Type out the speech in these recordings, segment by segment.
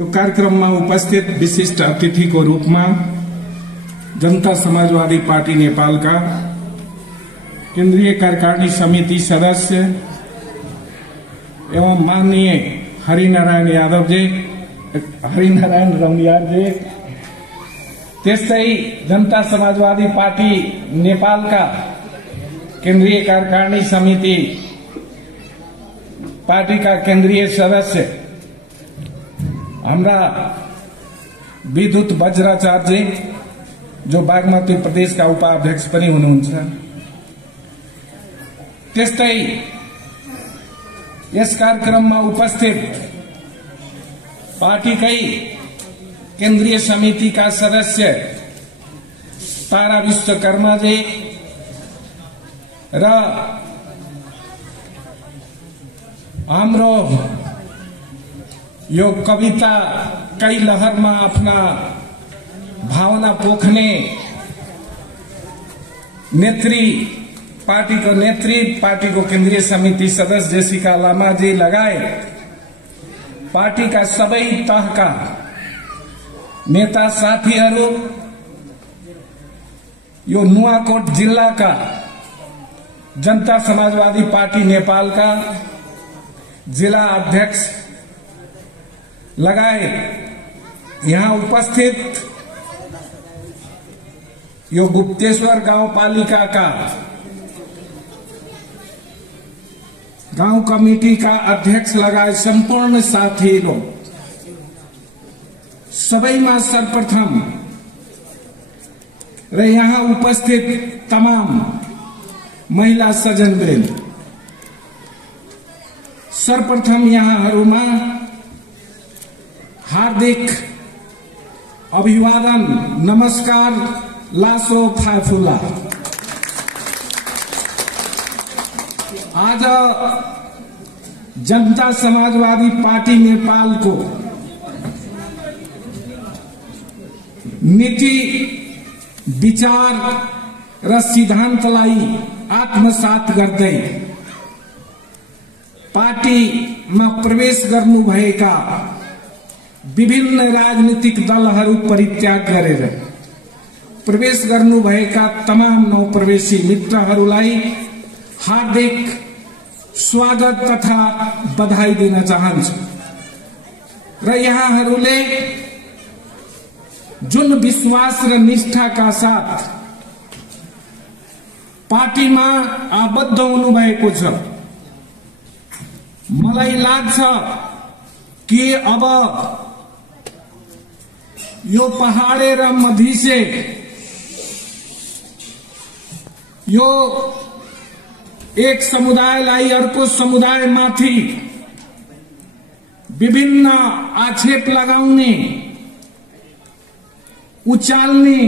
यो कार्यक्रममा उपस्थित विशिष्ट अतिथिको रूपमा जनता समाजवादी पार्टी नेपालका केन्द्रीय कार्यकारिणी समिति सदस्य एवं माननीय हरिनारायण यादवजी, हरिनारायण रौनियारजी, त्यस्तै जनता समाजवादी पार्टी नेपालका केन्द्रीय कार्यकारिणी समिति पार्टी का केन्द्रीय सदस्य हाम्रा विद्युत वज्राचार्य जी, जो बागमती प्रदेश का उपाध्यक्ष पनि हुनुहुन्छ, त्यस्तै यस कार्यक्रममा उपस्थित पार्टीकै केन्द्रीय समिति का सदस्य तारा विश्वकर्मा जी र हाम्रो यो कविता कई लहरमा आफ्ना भावना पोख्ने नेत्री, पार्टीको नेत्री, पार्टीको केन्द्रीय समिति सदस्य जेसिका लामाजी लगायत पार्टीका सबै तहका नेता साथीहरू, यो नुवाकोट जिल्लाका जनता समाजवादी पार्टी नेपालका जिला अध्यक्ष लगायत यहाँ उपस्थित यो गुप्तेश्वर गाउँपालिका का गाउँ कमिटी का अध्यक्ष लगायत संपूर्ण साथीहरू सबैमा सर्वप्रथम र यहाँ उपस्थित तमाम महिला सज्जनवृन्द, सर्वप्रथम यहाँहरूमा हार्दिक अभिवादन, नमस्कार, लासो फाफुला। आज जनता समाजवादी पार्टी नेपाल को नीति, विचार र सिद्धान्तलाई आत्मसात गर्दै पार्टीमा प्रवेश गर्नुभएका विभिन्न राजनीतिक दलहरू परित्याग गरेर प्रवेश गर्नुभएका तमाम नवप्रवेशी मित्रहरूलाई हार्दिक स्वागत तथा बधाई दिन चाहन्छु। र यहाँहरूले जुन विश्वास र निष्ठाका साथ पार्टीमा आबद्ध हुनुभएको छ, मलाई लाग्छ कि अब यो पहाडे र मधिसे यो एक समुदायलाई अर्को समुदायमाथि विभिन्न आक्षेप लगाउने, उचाल्ने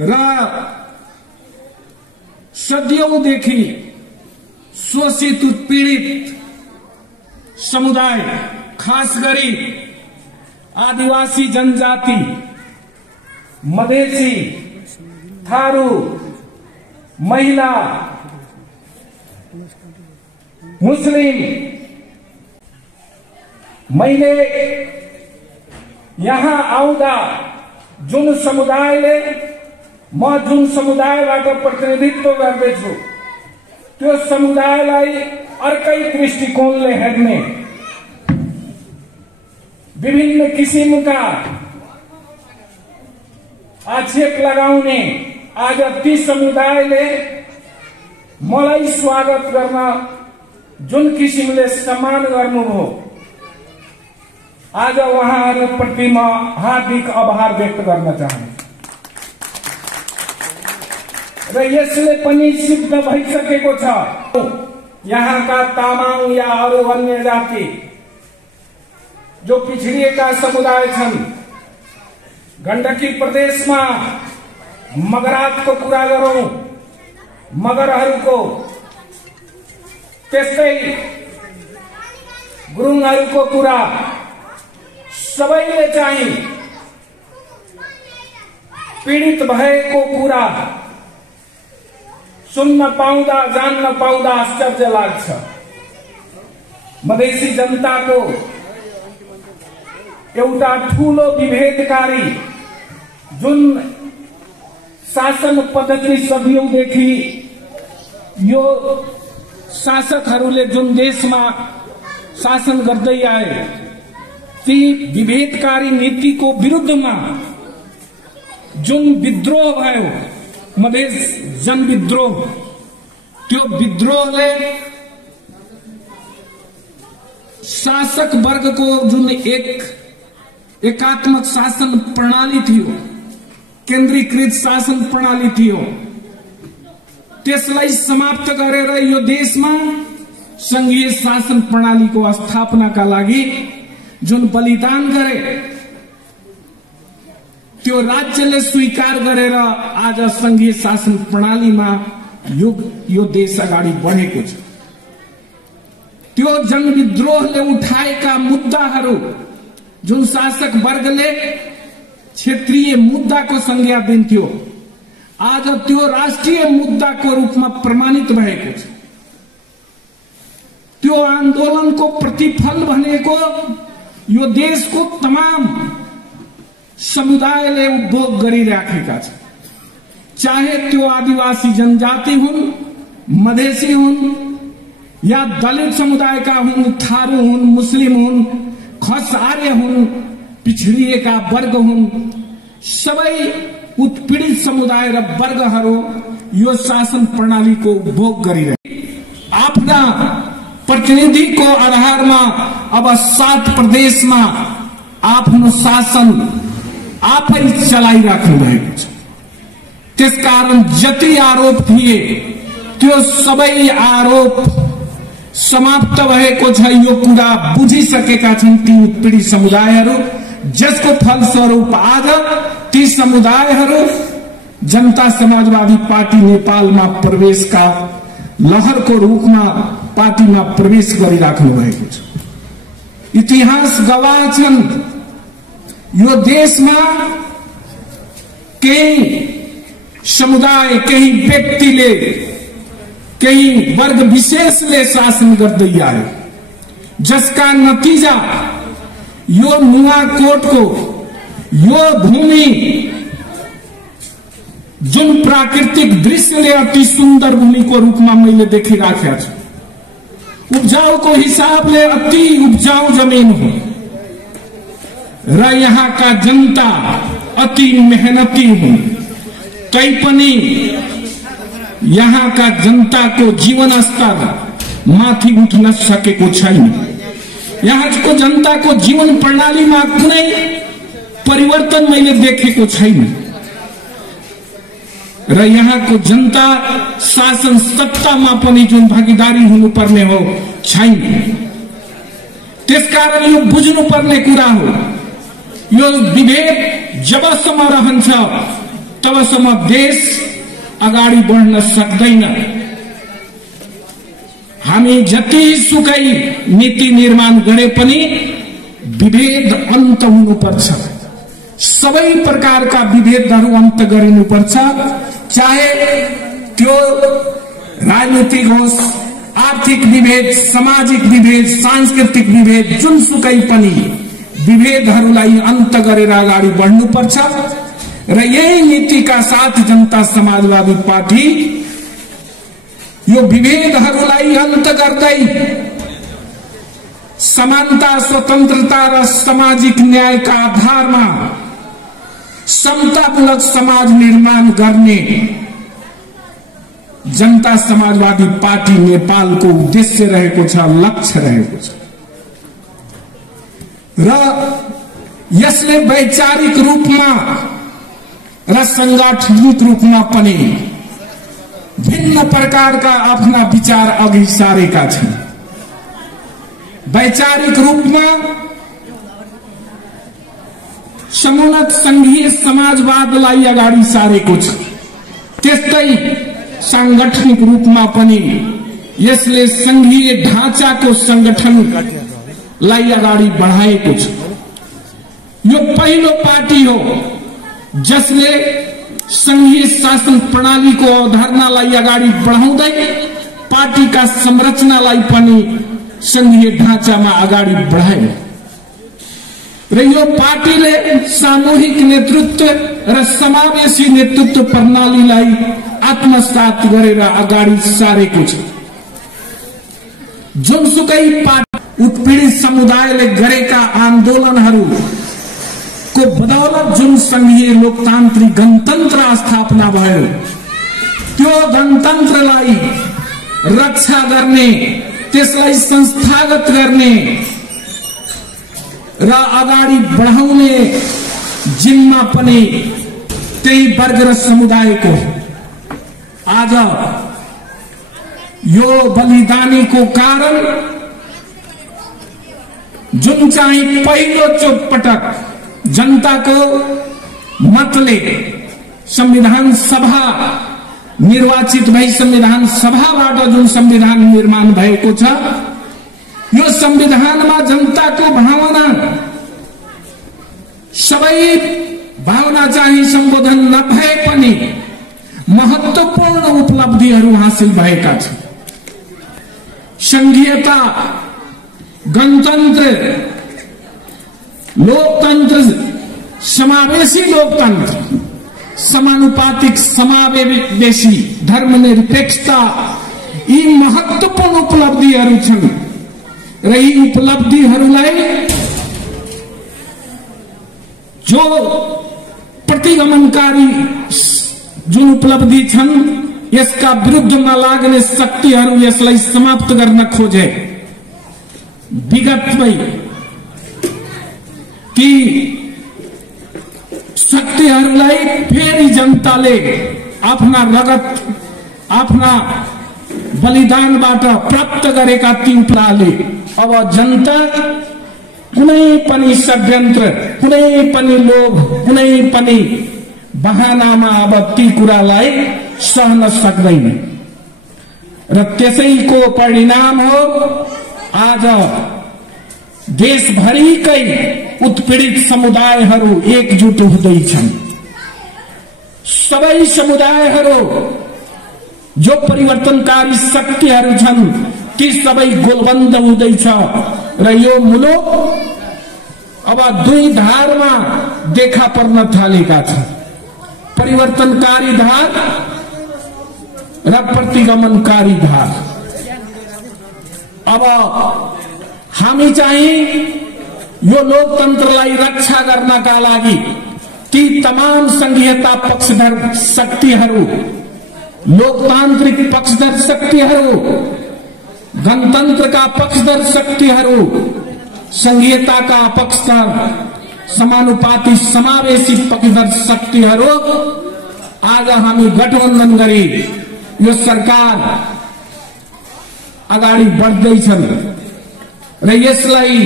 र सदियौंदेखि शोषित उत्पीडित समुदाय, खास गरी आदिवासी जनजाति, मधेसी, थारू, महिला, मुस्लिम, मैले यहाँ आउँदा जुन समुदायले, म जुन समुदायबाट प्रतिनिधित्व गर्दैछु, त्यो समुदायलाई अर्कै दृष्टिकोणले हेर्ने, विभिन्न किसिमका आक्षेप लगाउने आज ती समुदायले मलाई स्वागत गर्न जुन किसिमले सम्मान गर्नुभयो, आज उहाँहरूप्रति म हार्दिक आभार व्यक्त गर्न चाहन्छु। र यसले पनि सिद्ध भइसकेको छ, यहाँका तामाङ या अरू अन्य जाति जो पिछडिएका समुदाय छन्, गण्डकी प्रदेशमा मगरातको कुरा गरौं, मगरहरूको, त्यस्तै गुरुङहरूको कुरा, सबैले चाहिँ पीडित भएको कुरा सुन्न पाउँदा, जान्न पाउँदा आश्चर्य लाग्छ। मधेसी जनताको एउटा ठूलो विभेदकारी जुन शासन पद्धति सदियौंदेखि यो शासकहरूले जुन देशमा शासन गर्दै आए ती विभेदकारी नीतिको विरुद्धमा जुन विद्रोह भयो मधेस जनविद्रोह, त्यो विद्रोहले शासक वर्गको जुन एकात्मक शासन प्रणाली थियो, केन्द्रीकृत शासन प्रणाली थियो, त्यसलाई समाप्त गरेर यो देशमा संघीय शासन प्रणालीको स्थापनाका लागि जुन बलिदान गरे त्यो राज्यले स्वीकार गरेर आज संघीय शासन प्रणालीमा यो देश अगाडि बढेको छ। त्यो जनविद्रोहले उठाएका मुद्दाहरू जुन शासक वर्गले क्षेत्रीय मुद्दाको संज्ञा दिन्थ्यो, आज त्यो राष्ट्रिय मुद्दाको रूपमा प्रमाणित भएको छ। त्यो आन्दोलनको प्रतिफल भनेको यो देशको तमाम समुदायले उपभोग गरिराखेका छन्, चाहे त्यो आदिवासी जनजाति हुन्, मधेसी हुन् या दलित समुदायका हुन्, थारू हुन्, मुस्लिम हुन्, खस आर्य हुन्, पिछडिएका वर्ग हुन्, सबै उत्पीडित समुदाय र वर्गहरू यो शासन प्रणालीको उपभोग गरिरहे। आफ्ना प्रतिनिधिको आधारमा अब 7 प्रदेशमा आफ्नो शासन आफै चलाइराख्नु भएको छ। त्यसकारण जति आरोप थिए त्यो सबै आरोप समाप्त भएको छ। यो कुरा बुझिसकेका छन् ती उत्पीडित समुदायहरू, जसको फलस्वरूप आज ती समुदायहरू जनता समाजवादी पार्टी नेपालमा प्रवेशका लहरको रूपमा पार्टीमा प्रवेश गरिराख्नु भएको छ। इतिहास गवाह छन्, यो देशमा केही समुदाय, केही व्यक्तिले, केही वर्ग विशेषले शासन गर्दै आए, जसका नतिजा यो नुवाकोटको यो भूमि जुन प्राकृतिक दृश्यले अति सुन्दर भूमिको रूपमा मैले देखिराखेको छु, उब्जाउको हिसाबले अति उब्जाउ जमिन हो र यहाँका जनता अति मेहनती हुन्, तैपनि यहाँका जनताको जीवन स्तर माथि उठ्न सकेको छैन। यहाँको जनताको जीवन प्रणालीमा कुनै परिवर्तन मैले देखेको छैन र यहाँको जनता शासन सत्तामा पनि जुन भागीदारी हुनुपर्ने हो छैन। त्यसकारण यो बुझ्नुपर्ने कुरा हो, यो विभेद जबसम्म रहन्छ तबसम्म देश अगाडि बढ्न सक्दैन। हामी जति सुकै नीति निर्माण गरे पनि विभेद अन्त हुनुपर्छ। सबै प्रकारका विभेदहरू अन्त गरिनुपर्छ, चाहे त्यो राजनीतिक होस्, आर्थिक विभेद, सामाजिक विभेद, सांस्कृतिक विभेद, जुनसुकै पनि विभेदहरूलाई अन्त गरेर अगाडि बढ्नुपर्छ र यही नीतिका साथ जनता समाजवादी पार्टी यो विभेदहरूलाई अन्त गर्दै समानता, स्वतन्त्रता र सामाजिक न्यायका आधारमा समतामूलक समाज निर्माण गर्ने जनता समाजवादी पार्टी नेपालको उद्देश्य रहेको छ, लक्ष्य रहेको छ र यसले वैचारिक रूपमा र संगठनिक रूपमा पनि भिन्न प्रकारका आफ्ना विचार अघि सारेका छन्। वैचारिक रूपमा समुन्नत संघीय समाजवादलाई अगाडि सारेको छ, त्यस्तै सांगठनिक रूपमा पनि यसले संघीय ढाँचाको संगठनलाई अगाडि बढाएको छ। यो पहिलो पार्टी हो जसले संघीय शासन प्रणालीको अवधारणालाई अगाडि बढाउँदै पार्टीका संरचनालाई पनि संघीय ढाँचामा अगाडि बढायो र यो पार्टीले सामूहिक नेतृत्व र समावेशी नेतृत्व प्रणालीलाई आत्मसात गरेर अगाडि सारेको छ। जुनसुकै पार्टी उत्पीडित समुदायले गरेका आन्दोलनहरूको बदौलत जुन संघीय लोकतान्त्रिक गणतन्त्र स्थापना भयो, त्यो गणतन्त्रलाई रक्षा गर्ने, त्यसलाई संस्थागत गर्ने र अगाडि बढाउने जिम्मा पनि त्यही वर्ग र समुदायको। आज यो बलिदानीको कारण जुन चाहिँ पहिलो पटक जनताको मतले संविधान सभा निर्वाचित भई संविधान सभाबाट जुन संविधान निर्माण भएको छ, यो संविधानमा जनताको भावना, सबै भावना चाहिँ सम्बोधन नभए पनि महत्वपूर्ण उपलब्धिहरू हासिल भएका छन्। संघीयता, गणतन्त्र, लोकतन्त्र, समावेशी लोकतन्त्र, समानुपातिक समावेशी धर्मनिरपेक्षता, यी महत्वपूर्ण उपलब्धिहरू छन् र यी उपलब्धिहरूलाई जो प्रतिगमनकारी जुन उपलब्धि छन्, यसका विरुद्धमा लाग्ने शक्तिहरू यसलाई समाप्त गर्न खोजे। विगतमै ती शक्तिहरूलाई फेरि जनताले आफ्ना रगत, आफ्ना बलिदानबाट प्राप्त गरेका ती उपलब्धिले अब जनता कुनै पनि षड्यन्त्र, कुनै पनि लोभ, कुनै पनि बहानामा अब ती कुरालाई सहन सक्दैन र त्यसैको परिणाम हो आज देशभरिकै उत्पीडित समुदायहरू एकजुट हुँदैछन्। सबै समुदायहरू जो परिवर्तनकारी शक्तिहरू छन्, ती सबै गोलबन्द हुँदैछ र यो मुलुक अब दुई धारमा देखा पर्न थालेका छन्, परिवर्तनकारी धार र प्रतिगमनकारी धार। अब हामी चाहिँ यो लोकतन्त्रलाई रक्षा गर्नका लागि ती तमाम संघीयता पक्षधर शक्तिहरू, लोकतान्त्रिक पक्षधर शक्तिहरू, गणतन्त्रका पक्षधर शक्तिहरू, संघीयताका पक्षधर, समानुपाती समावेशी पक्षधर शक्तिहरू आज हामी गठबन्धन गरी यो सरकार अगाडि बढ्दैछन् र यसलाई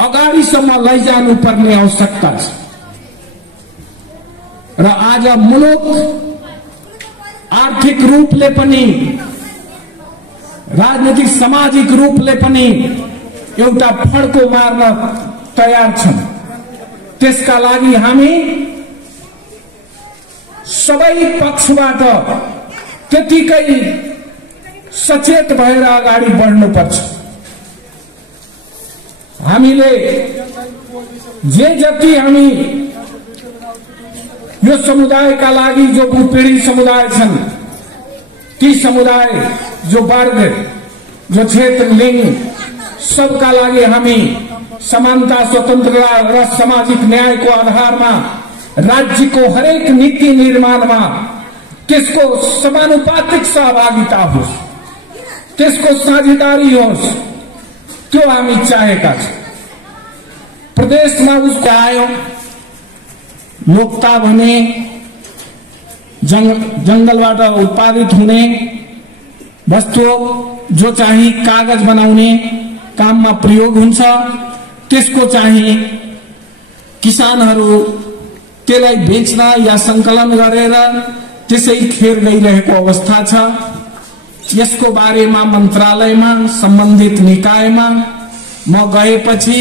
अगाडिसम्म लैजानुपर्ने आवश्यकता छ र आज मुलुक आर्थिक रूपले पनि, राजनीतिक सामाजिक रूपले पनि एउटा फड्को मार्न तयार छन्। त्यसका लागि हामी सबै पक्षबाट त्यतिकै सचेत भएर अगाडि बढ्नुपर्छ। हामीले जे जति हामी यो समुदायका लागि, जो उत्पीडित समुदाय छन्, ती समुदाय, जो वर्ग, जो क्षेत्र, लिंग, सबका लागि हामी समानता, स्वतन्त्रता र सामाजिक न्यायको आधारमा राज्यको हरेक नीति निर्माणमा त्यसको समानुपातिक सहभागिता होस्, त्यसको साझेदारी होस्, त्यो हामी चाहेका छौं। प्रदेशमा उसको आयो लोकता भने जंगलबाट उत्पादित हुने वस्तु जो चाहिँ कागज बनाउने काममा प्रयोग हुन्छ, त्यसको चाहिँ किसानहरू त्यसलाई बेच्न या संकलन गरेर त्यसै खेर गइरहेको अवस्था छ। यसको बारेमा मन्त्रालयमा, सम्बन्धित निकायमा म गएपछि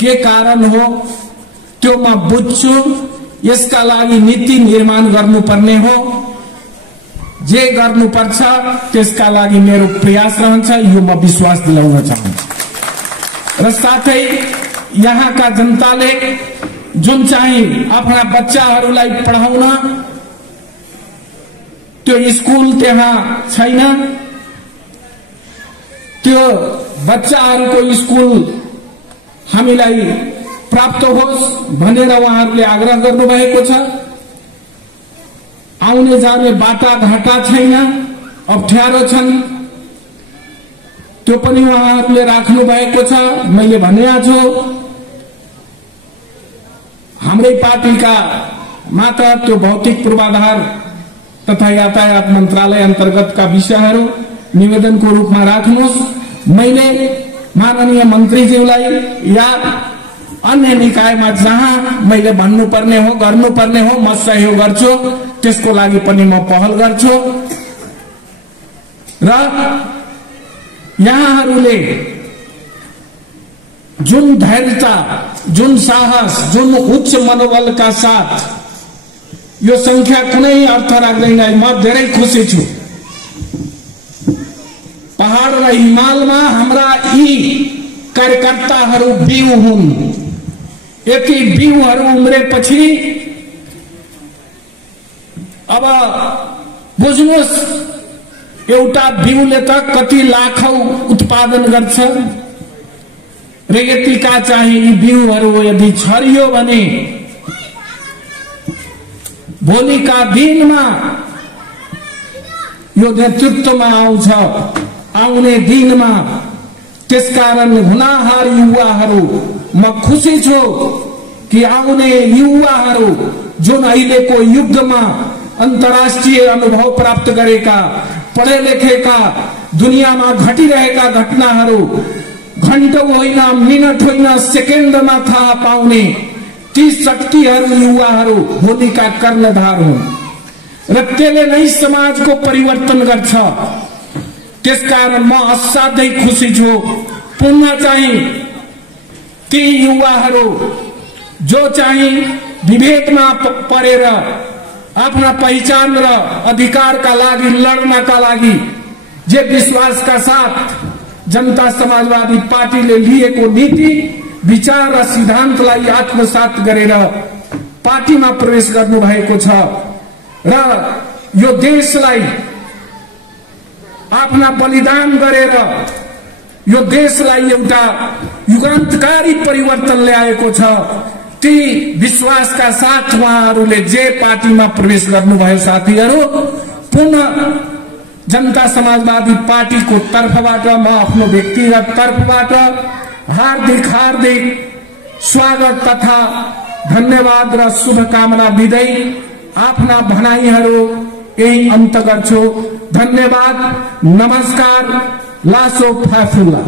के कारण हो त्यो म बुझ्छु। यसका लागि नीति निर्माण गर्नुपर्ने हो, जे गर्नुपर्छ त्यसका लागि मेरो प्रयास रहन्छ, यो म विश्वास दिलाउन चाहन्छु। र साथै यहाँका जनताले जुन चाहिँ आफ्ना बच्चाहरूलाई पढाउन त्यो स्कुल त्यहाँ छैन, त्यो बच्चाहरूको स्कुल हामीलाई प्राप्त होस् भनेर उहाँहरूले आग्रह गर्नुभएको छ। आउने जाने बाटाघाटा छैन, अप्ठ्यारो छन्, त्यो पनि उहाँहरूले राख्नु भएको छ। मैले भनेको छु हाम्रै पार्टीका मात्र त्यो भौतिक पूर्वाधार तथा यातायात मन्त्रालय अन्तर्गतका विषयहरू निवेदनको रूपमा राख्नुहोस्। मैले माननीय मन्त्रीज्यूलाई या अन्य निकायमा जहाँ मैले भन्नुपर्ने हो गर्नुपर्ने हो म सहयोग गर्छु, त्यसको लागि पनि म पहल गर्छु। र यहाँहरूले जुन धैर्यता, जुन साहस, जुन उच्च मनोबलका साथ यो संख्या कुनै अर्थ राख्दैन। म धेरै खुसी छु। पहाड़ र हिमालमा हाम्रा यी कार्यकर्ताहरू बिउ हुन्। यति बिउहरू उम्रेपछि अब बुझ्नुहोस् एउटा बिउले त कति लाखौं उत्पादन गर्छ र यतिका चाहिँ यी बिउहरू यदि छरियो भने भोलिका दिनमा यो नेतृत्वमा आउँछ, आउने दिनमा। त्यसकारण हुनाहार युवाहरू, म खुसी छु कि आउने युवाहरू जुन अहिलेको युगमा अन्तर्राष्ट्रिय अनुभव प्राप्त गरेका, पढे लेखेका, दुनियाँमा घटिरहेका घटनाहरू घण्टौं होइन, मिनट होइन, सेकेन्डमा थाहा पाउने ती शक्तिहरू युवाहरू भोलिका कर्णधार हुन् र त्यसले नै समाजको परिवर्तन गर्छ। त्यसकारण म असाध्यै खुसी छु। पुनः चाहिँ ती युवाहरू जो चाहिँ विवेकमा परेर आफ्ना पहिचान र अधिकारका लागि लड्नका लागि जे विश्वासका साथ जनता समाजवादी पार्टीले लिएको नीति, विचार र सिद्धान्तलाई आत्मसात गरेर पार्टीमा प्रवेश गर्नु भएको छ र यो देशलाई आफ्ना बलिदान गरेर यो देशलाई एउटा युगान्तकारी परिवर्तन ल्याएको छ। ती विश्वासका साथ उहाँहरूले जे पार्टीमा प्रवेश गर्नुभयो साथीहरू, पुनः जनता समाजवादी पार्टीको तर्फबाट म आफ्नो व्यक्तिगत तर्फबाट हार्दिक हार्दिक स्वागत तथा धन्यवाद र शुभकामना दिँदै आफ्ना भनाइहरू यही अन्त गर्छु। धन्यवाद, नमस्कार, लासो फाफुला।